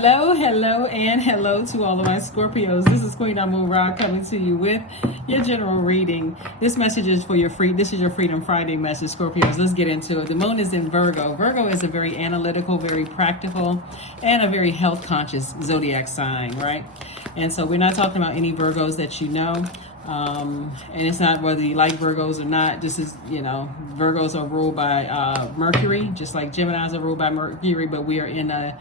Hello, hello, and hello to all of my Scorpios. This is Queen Amun Ra coming to you with your general reading. This message is for your This is your Freedom Friday message, Scorpios. Let's get into it. The moon is in Virgo. Virgo is a very analytical, very practical, and a very health conscious zodiac sign, right? And so we're not talking about any Virgos that you know. And it's not whether you like Virgos or not. This is, Virgos are ruled by Mercury, just like Geminis are ruled by Mercury, but we are in a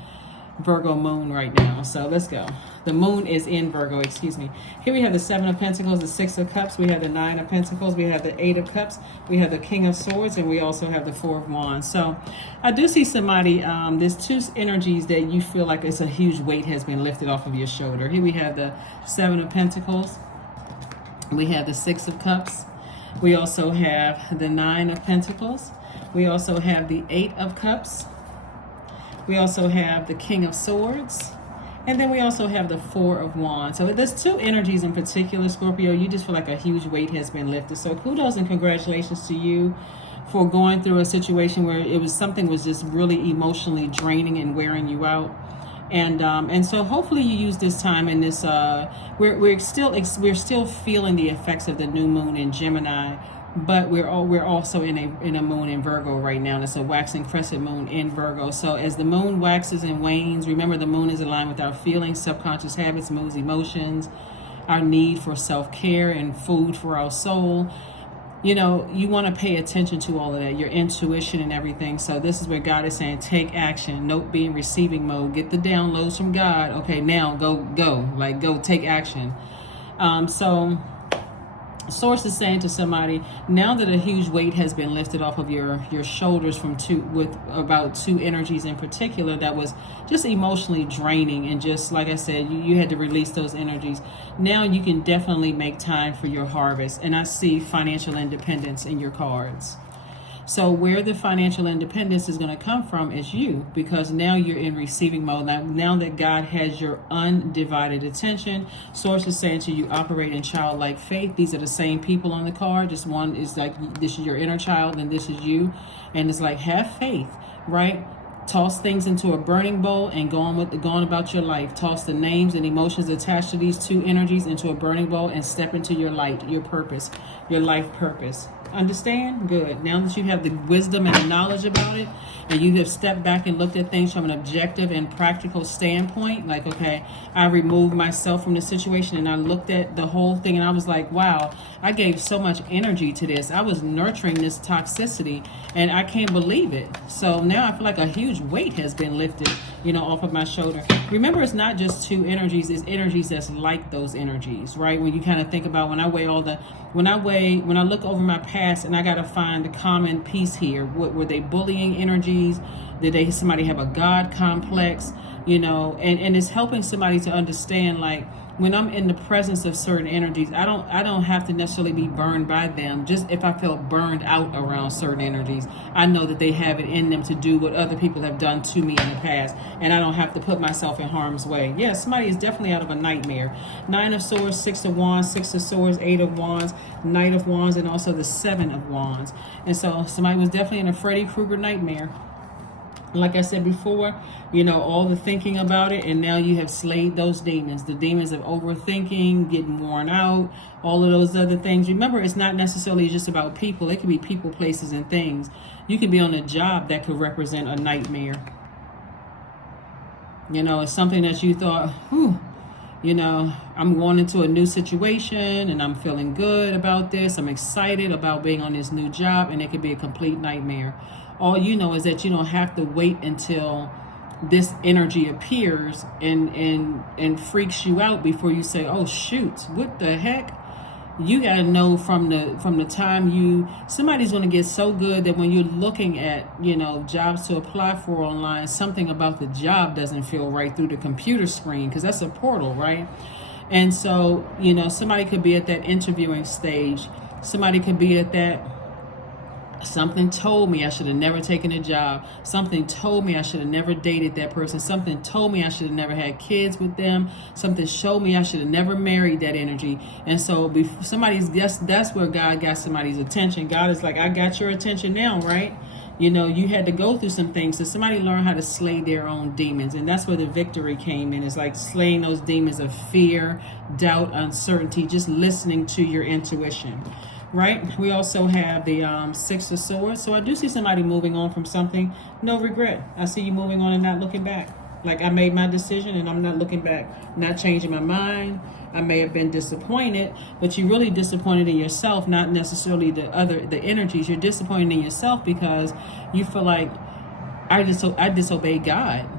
Virgo moon right now. So let's go. The moon is in Virgo, excuse me. Here we have the 7 of Pentacles, the 6 of Cups, we have the 9 of Pentacles, we have the 8 of Cups, we have the King of Swords, and we also have the 4 of Wands. So I do see somebody, there's two energies that you feel like it's a huge weight has been lifted off of your shoulder. Here we have the 7 of Pentacles, we have the 6 of Cups, we also have the 9 of Pentacles, we also have the 8 of Cups, we also have the King of Swords, and then we also have the 4 of Wands. So there's two energies in particular, Scorpio. You just feel like a huge weight has been lifted. So kudos and congratulations to you for going through a situation where something was just really emotionally draining and wearing you out. And so hopefully you use this time in this. We're still feeling the effects of the new moon in Gemini. But we're also in a moon in Virgo right now. And it's a waxing crescent moon in Virgo. So as the moon waxes and wanes, remember the moon is aligned with our feelings, subconscious habits, moods, emotions, our need for self-care and food for our soul. You want to pay attention to all of that, your intuition and everything. So this is where God is saying, take action. Note, be in receiving mode. Get the downloads from God. Okay, now go take action. Source is saying to somebody, now that a huge weight has been lifted off of your shoulders with about two energies in particular that was just emotionally draining, and just like I said, you had to release those energies. Now you can definitely make time for your harvest. And I see financial independence in your cards. So where the financial independence is going to come from is you, because now you're in receiving mode. Now that God has your undivided attention, Source is saying to you, operate in childlike faith. These are the same people on the card. Just one is like, this is your inner child and this is you. And it's like, have faith, right? Toss things into a burning bowl and go on about your life. Toss the names and emotions attached to these two energies into a burning bowl and step into your light, your purpose, your life purpose. Understand? Good. Now that you have the wisdom and the knowledge about it, and you have stepped back and looked at things from an objective and practical standpoint, like, okay, I removed myself from the situation and I looked at the whole thing and I was like, wow, I gave so much energy to this. I was nurturing this toxicity and I can't believe it. So now I feel like a huge weight has been lifted, off of my shoulder. Remember, it's not just two energies, it's energies that's like those energies, right? When you kind of think about when I look over my past and I got to find the common piece here. What were they bullying energies? Did somebody have a God complex? And it's helping somebody to understand, like, when I'm in the presence of certain energies, I don't have to necessarily be burned by them. Just if I feel burned out around certain energies, I know that they have it in them to do what other people have done to me in the past, and I don't have to put myself in harm's way. Yeah, somebody is definitely out of a nightmare. 9 of Swords, 6 of Wands, 6 of Swords, 8 of Wands, Knight of Wands, and also the 7 of Wands. And so somebody was definitely in a Freddy Krueger nightmare. Like I said before, all the thinking about it, and now you have slayed those demons. The demons of overthinking, getting worn out, all of those other things. Remember, it's not necessarily just about people. It could be people, places, and things. You could be on a job that could represent a nightmare. It's something that you thought, I'm going into a new situation and I'm feeling good about this. I'm excited about being on this new job, and it could be a complete nightmare. All you know is that you don't have to wait until this energy appears and freaks you out before you say, oh shoot, what the heck? You got to know from the time somebody's going to get so good that when you're looking at, jobs to apply for online, something about the job doesn't feel right through the computer screen, because that's a portal, right? And so, somebody could be at that interviewing stage. Somebody could be at that, something told me I should have never taken a job. Something told me I should have never dated that person. Something told me I should have never had kids with them. Something showed me I should have never married that energy. And so that's where God got somebody's attention. God is like, I got your attention now, right? You know, you had to go through some things. So somebody learned how to slay their own demons. And that's where the victory came in. It's like slaying those demons of fear, doubt, uncertainty, just listening to your intuition. Right? We also have the Six of Swords. So I do see somebody moving on from something. No regret. I see you moving on and not looking back. Like, I made my decision and I'm not looking back, not changing my mind. I may have been disappointed, but you're really disappointed in yourself, not necessarily the energies. You're disappointed in yourself because you feel like I disobeyed God.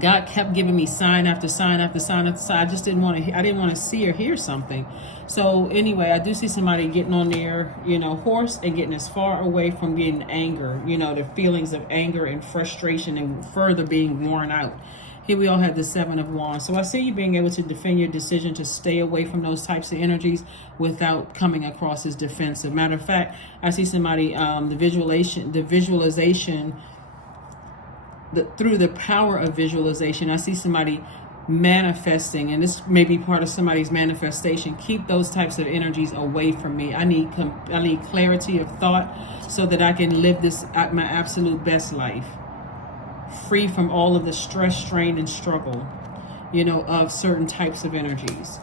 God kept giving me sign after sign after sign after sign. I just didn't want to see or hear something. So anyway, I do see somebody getting on their, horse and getting as far away from getting anger, the feelings of anger and frustration and further being worn out. Here we all have the Seven of Wands. So I see you being able to defend your decision to stay away from those types of energies without coming across as defensive. Matter of fact, I see somebody, the visualization, through the power of visualization, I see somebody manifesting, and this may be part of somebody's manifestation. Keep those types of energies away from me. I need clarity of thought so that I can live my absolute best life, free from all of the stress, strain, and struggle, of certain types of energies.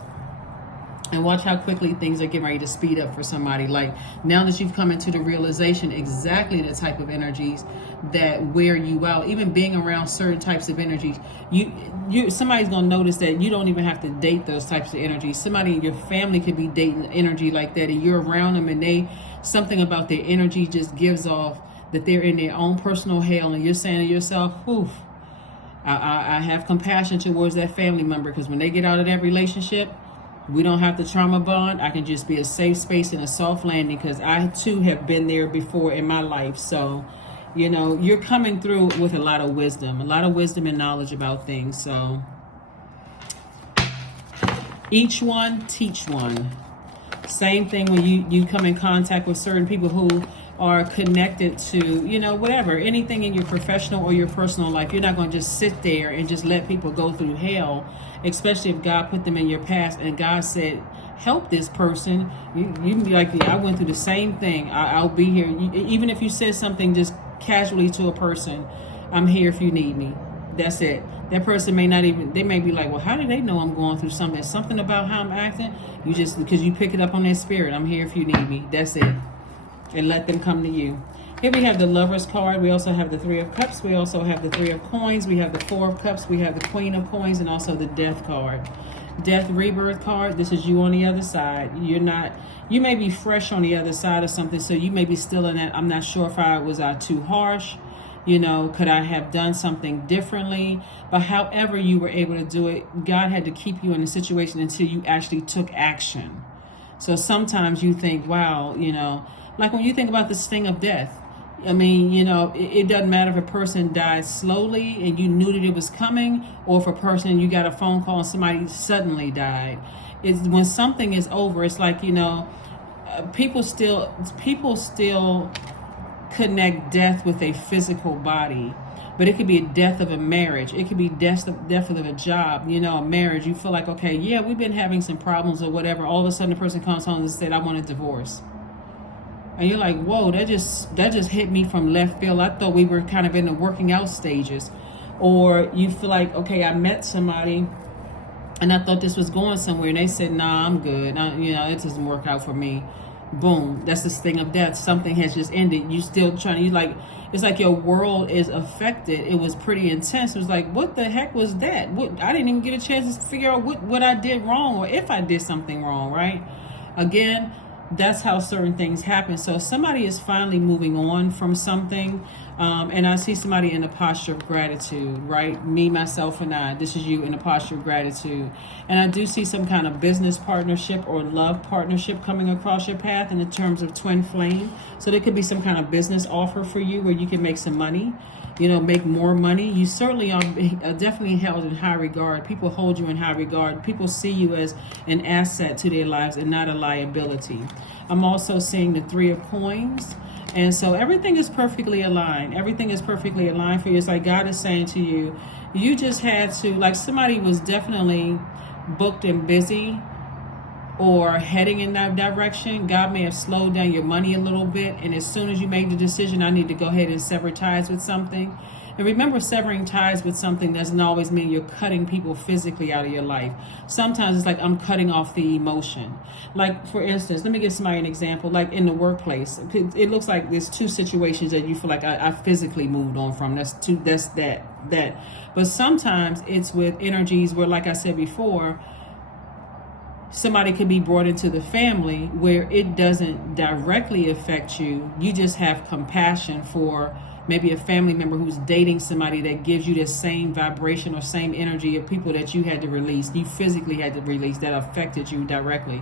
And watch how quickly things are getting ready to speed up for somebody. Like, now that you've come into the realization exactly the type of energies that wear you out, even being around certain types of energies, somebody's going to notice that you don't even have to date those types of energies. Somebody in your family could be dating energy like that, and you're around them, and something about their energy just gives off that they're in their own personal hell, and you're saying to yourself, "Whew, I have compassion towards that family member, because when they get out of that relationship, we don't have to trauma bond. I can just be a safe space and a soft landing, because I too have been there before in my life." So, you're coming through with a lot of wisdom and knowledge about things. So, each one, teach one. Same thing when you come in contact with certain people who are connected to, whatever, anything in your professional or your personal life. You're not going to just sit there and just let people go through hell, especially if God put them in your past and God said, help this person. You can be like, yeah, I went through the same thing. I'll be here. Even if you said something just casually to a person, I'm here if you need me. That's it. That person may they may be like, well, how do they know I'm going through something? Something about how I'm acting? Because you pick it up on their spirit. I'm here if you need me. That's it. And let them come to you. Here we have the Lover's card. We also have the Three of Cups. We also have the Three of Coins. We have the Four of Cups. We have the Queen of Coins, and also the Death card. Death Rebirth card. This is you on the other side. You may be fresh on the other side of something, so you may be still in that. I'm not sure if I was too harsh. Could I have done something differently? But however you were able to do it, God had to keep you in a situation until you actually took action. So sometimes you think, wow, like when you think about the sting of death, I mean, it doesn't matter if a person died slowly and you knew that it was coming, or if a person, you got a phone call and somebody suddenly died. It's when something is over, it's like, people still connect death with a physical body. But it could be a death of a marriage. It could be death of a job, a marriage. You feel like, okay, yeah, we've been having some problems or whatever. All of a sudden, the person comes home and said, I want a divorce. And you're like, whoa, that just hit me from left field. I thought we were kind of in the working out stages. Or you feel like, okay, I met somebody and I thought this was going somewhere. And they said, nah, I'm good. It doesn't work out for me. Boom. That's the sting of death. Something has just ended. You still trying to, it's like your world is affected. It was pretty intense. It was like, what the heck was that? I didn't even get a chance to figure out what I did wrong, or if I did something wrong, right? Again, that's how certain things happen. So somebody is finally moving on from something. And I see somebody in a posture of gratitude, right? Me, myself, and I. This is you in a posture of gratitude. And I do see some kind of business partnership or love partnership coming across your path in the terms of twin flame. So there could be some kind of business offer for you where you can make some money, make more money. You certainly are definitely held in high regard. People hold you in high regard. People see you as an asset to their lives and not a liability. I'm also seeing the Three of Coins. And so everything is perfectly aligned. Everything is perfectly aligned for you. It's like God is saying to you, you just had to, like somebody was definitely booked and busy, or heading in that direction, God may have slowed down your money a little bit. And as soon as you make the decision, I need to go ahead and sever ties with something. And remember, severing ties with something doesn't always mean you're cutting people physically out of your life. Sometimes it's like I'm cutting off the emotion. Like, for instance, let me give somebody an example. Like in the workplace, it looks like there's two situations that you feel like I physically moved on from. That's that. But sometimes it's with energies where, like I said before, somebody could be brought into the family where it doesn't directly affect you. You just have compassion for maybe a family member who's dating somebody that gives you the same vibration or same energy of people that you had to release. You physically had to release that affected you directly.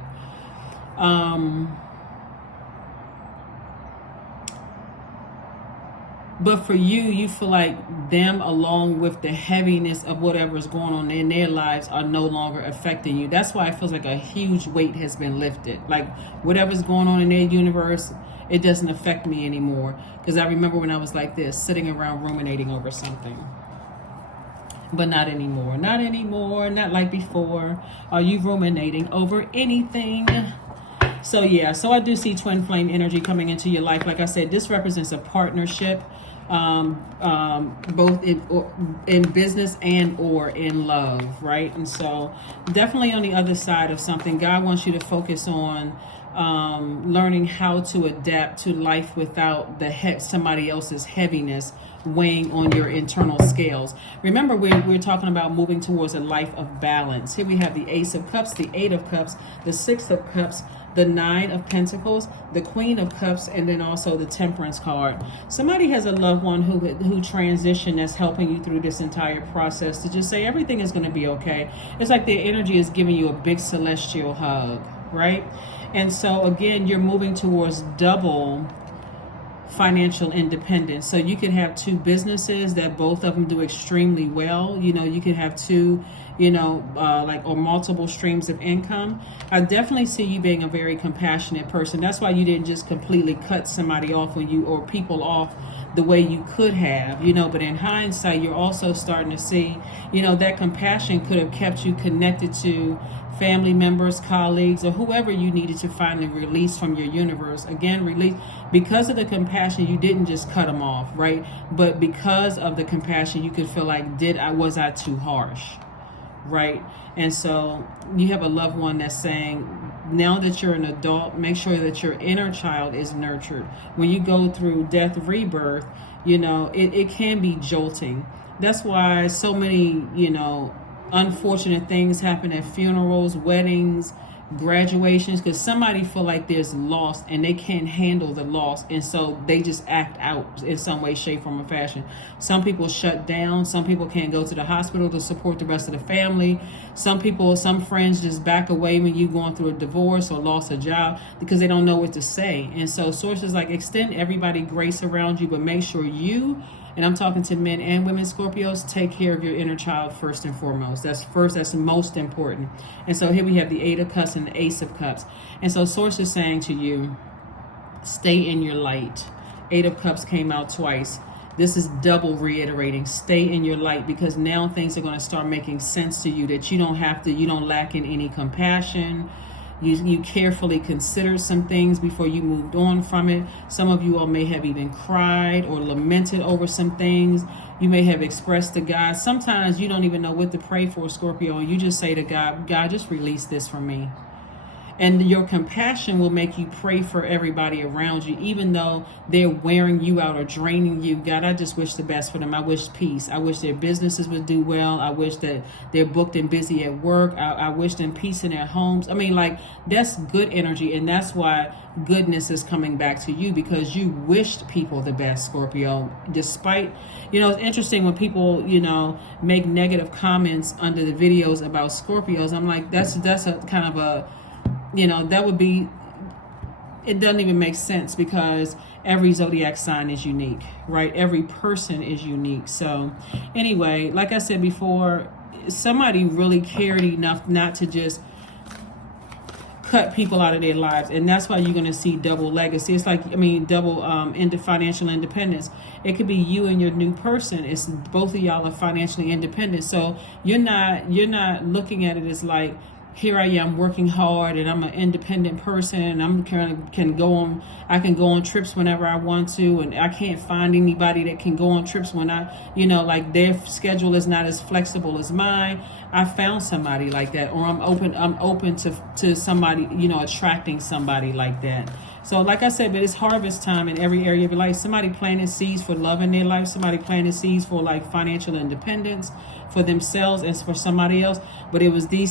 But for you feel like them, along with the heaviness of whatever's going on in their lives, are no longer affecting you. That's why it feels like a huge weight has been lifted. Like whatever's going on in their universe, it doesn't affect me anymore. Because I remember when I was like this, sitting around ruminating over something. But not anymore. Not anymore. Not like before. Are you ruminating over anything? So yeah, so I do see twin flame energy coming into your life. Like I said, this represents a partnership, both in business and or in love, right? And so definitely on the other side of something, God wants you to focus on learning how to adapt to life without somebody else's heaviness weighing on your internal scales. Remember, we're talking about moving towards a life of balance. Here we have the Ace of Cups, the Eight of Cups, the Six of Cups, the Nine of Pentacles, the Queen of Cups, and then also the Temperance card. Somebody has a loved one who transitioned that's helping you through this entire process to just say everything is going to be okay. It's like their energy is giving you a big celestial hug, right? And so again, you're moving towards double financial independence. So you could have two businesses that both of them do extremely well. You know, you could have two, or multiple streams of income. I definitely see you being a very compassionate person. That's why you didn't just completely cut somebody off or people off the way you could have, but in hindsight, you're also starting to see, that compassion could have kept you connected to family members, colleagues, or whoever you needed to finally release from your universe. Again, release because of the compassion. You didn't just cut them off, right? But because of the compassion, you could feel like, was I too harsh, right? And so you have a loved one that's saying, now that you're an adult, make sure that your inner child is nurtured. When you go through death, rebirth, it can be jolting. That's why so many, unfortunate things happen at funerals, weddings, graduations, because somebody feel like there's loss and they can't handle the loss, and so they just act out in some way, shape, form, or fashion. Some people shut down. Some people can't go to the hospital to support the rest of the family. Some friends just back away when you're going through a divorce or lost a job because they don't know what to say. And so sources like extend everybody grace around you, but make sure you, and I'm talking to men and women, Scorpios, take care of your inner child first and foremost. That's most important. And so here we have the Eight of Cups and the Ace of Cups. And so source is saying to you, stay in your light. Eight of Cups came out twice. This is double reiterating, stay in your light, because now things are going to start making sense to you, that you don't lack in any compassion. You carefully considered some things before you moved on from it. Some of you all may have even cried or lamented over some things. You may have expressed to God. Sometimes you don't even know what to pray for, Scorpio. You just say to God, God, just release this from me. And your compassion will make you pray for everybody around you, even though they're wearing you out or draining you. God, I just wish the best for them. I wish peace. I wish their businesses would do well. I wish that they're booked and busy at work. I wish them peace in their homes. I mean, like, that's good energy. And that's why goodness is coming back to you, because you wished people the best, Scorpio. Despite, it's interesting when people, make negative comments under the videos about Scorpios. I'm like, that's a kind of a, that would be, it doesn't even make sense, because every zodiac sign is unique, right? Every person is unique. So anyway, like I said before, somebody really cared enough not to just cut people out of their lives, and that's why you're going to see double legacy. It's like, double into financial independence. It could be you and your new person. It's both of y'all are financially independent, so you're not looking at it as like, here I am working hard, and I'm an independent person, and I can go on trips whenever I want to, and I can't find anybody that can go on trips when like their schedule is not as flexible as mine. I found somebody like that, or I'm open to somebody, attracting somebody like that. So like I said, but it's harvest time in every area of your life. Somebody planting seeds for love in their life. Somebody planting seeds for like financial independence for themselves and for somebody else. But it was two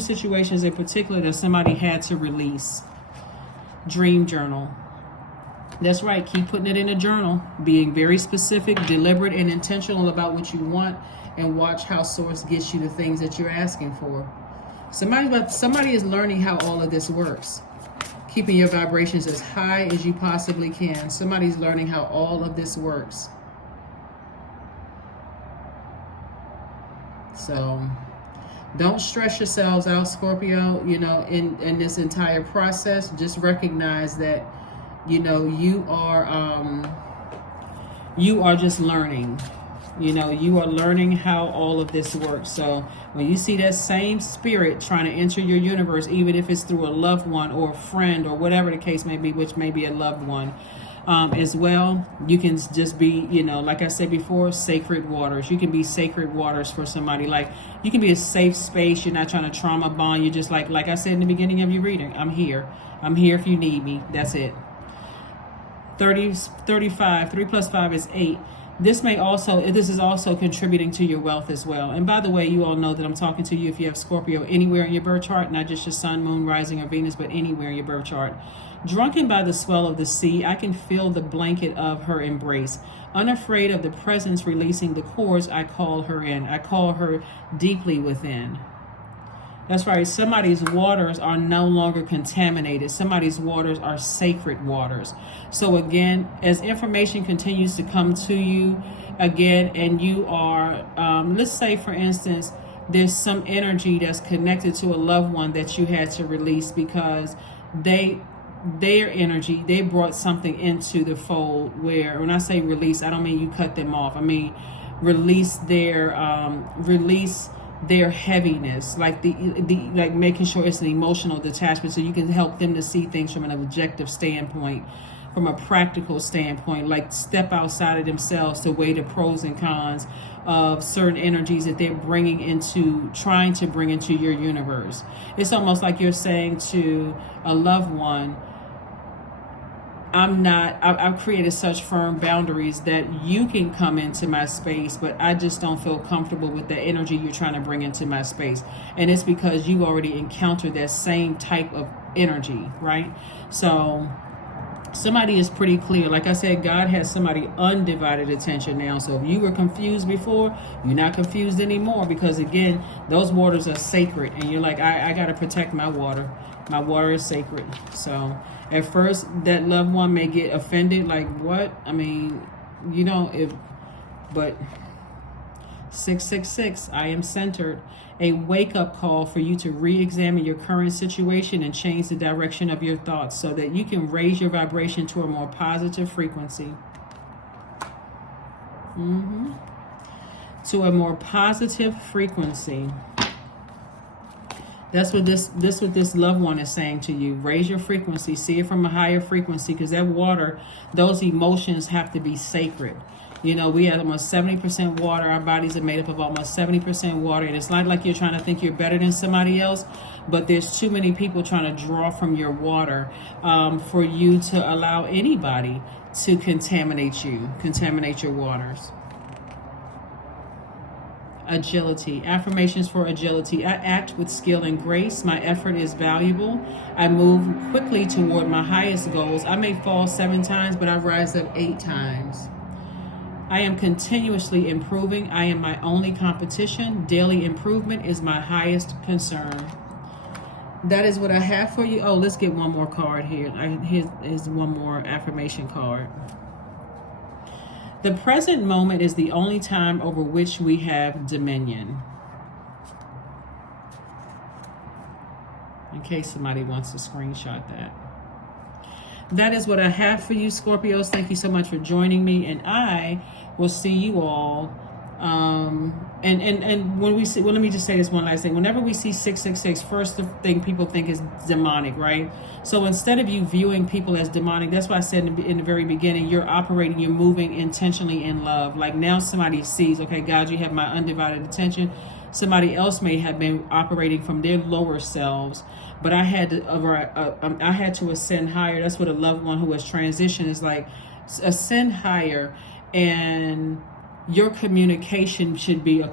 situations in particular that somebody had to release. Dream journal. That's right. Keep putting it in a journal. Being very specific, deliberate, and intentional about what you want, and watch how source gets you the things that you're asking for. Somebody is learning how all of this works. Keeping your vibrations as high as you possibly can. Somebody's learning how all of this works. So don't stress yourselves out, Scorpio, in this entire process. Just recognize that, you are just learning. You are learning how all of this works. So when you see that same spirit trying to enter your universe, even if it's through a loved one or a friend or whatever the case may be, which may be a loved one as well, you can just be, like I said before, sacred waters. You can be sacred waters for somebody. Like, you can be a safe space. You're not trying to trauma bond. You're just like I said in the beginning of your reading, I'm here. I'm here if you need me. That's it. 35, 3 plus 5 is 8. This is also contributing to your wealth as well. And by the way, you all know that I'm talking to you if you have Scorpio anywhere in your birth chart, not just your sun, moon, rising, or Venus, but anywhere in your birth chart. Drunken by the swell of the sea, I can feel the blanket of her embrace. Unafraid of the presence releasing the cords, I call her in. I call her deeply within. That's right. Somebody's waters are no longer contaminated. Somebody's waters are sacred waters. So again, as information continues to come to you again, and you are, let's say for instance, there's some energy that's connected to a loved one that you had to release because their energy, they brought something into the fold where, when I say release, I don't mean you cut them off. I mean, release their heaviness, like like making sure it's an emotional detachment, so you can help them to see things from an objective standpoint, from a practical standpoint, like step outside of themselves to weigh the pros and cons of certain energies that they're trying to bring into your universe. It's almost like you're saying to a loved one, I've created such firm boundaries that you can come into my space, but I just don't feel comfortable with the energy you're trying to bring into my space. And it's because you already encountered that same type of energy, right? So somebody is pretty clear. Like I said, God has somebody undivided attention now. So if you were confused before, you're not confused anymore, because again, those waters are sacred. And you're like, I got to protect my water. My water is sacred. So at first, that loved one may get offended, like, what? I mean, but 666, I am centered. A wake-up call for you to re-examine your current situation and change the direction of your thoughts so that you can raise your vibration to a more positive frequency. To a more positive frequency. That's what this loved one is saying to you. Raise your frequency. See it from a higher frequency, because that water, those emotions have to be sacred. We have almost 70% water. Our bodies are made up of almost 70% water. And it's not like you're trying to think you're better than somebody else, but there's too many people trying to draw from your water for you to allow anybody to contaminate your waters. Agility. Affirmations for agility. I act with skill and grace. My effort is valuable. I move quickly toward my highest goals. I may fall 7 times, but I rise up 8 times. I am continuously improving. I am my only competition. Daily improvement is my highest concern. That is what I have for you. Oh, let's get one more card here. Here's one more affirmation card. The present moment is the only time over which we have dominion. In case somebody wants to screenshot that. That is what I have for you, Scorpios. Thank you so much for joining me, and I will see you all And when we see, well, let me just say this one last thing. Whenever we see 666, first thing people think is demonic, right? So instead of you viewing people as demonic, that's why I said in the very beginning, you're operating, you're moving intentionally in love. Like now somebody sees, okay, God, you have my undivided attention. Somebody else may have been operating from their lower selves, but I had to ascend higher. That's what a loved one who has transitioned is like. Ascend higher, and your communication should be a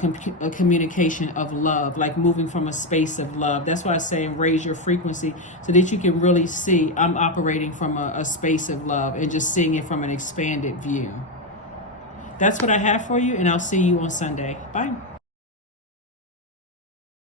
communication of love, like moving from a space of love. That's why I say raise your frequency so that you can really see I'm operating from a space of love and just seeing it from an expanded view. That's what I have for you, and I'll see you on Sunday. Bye.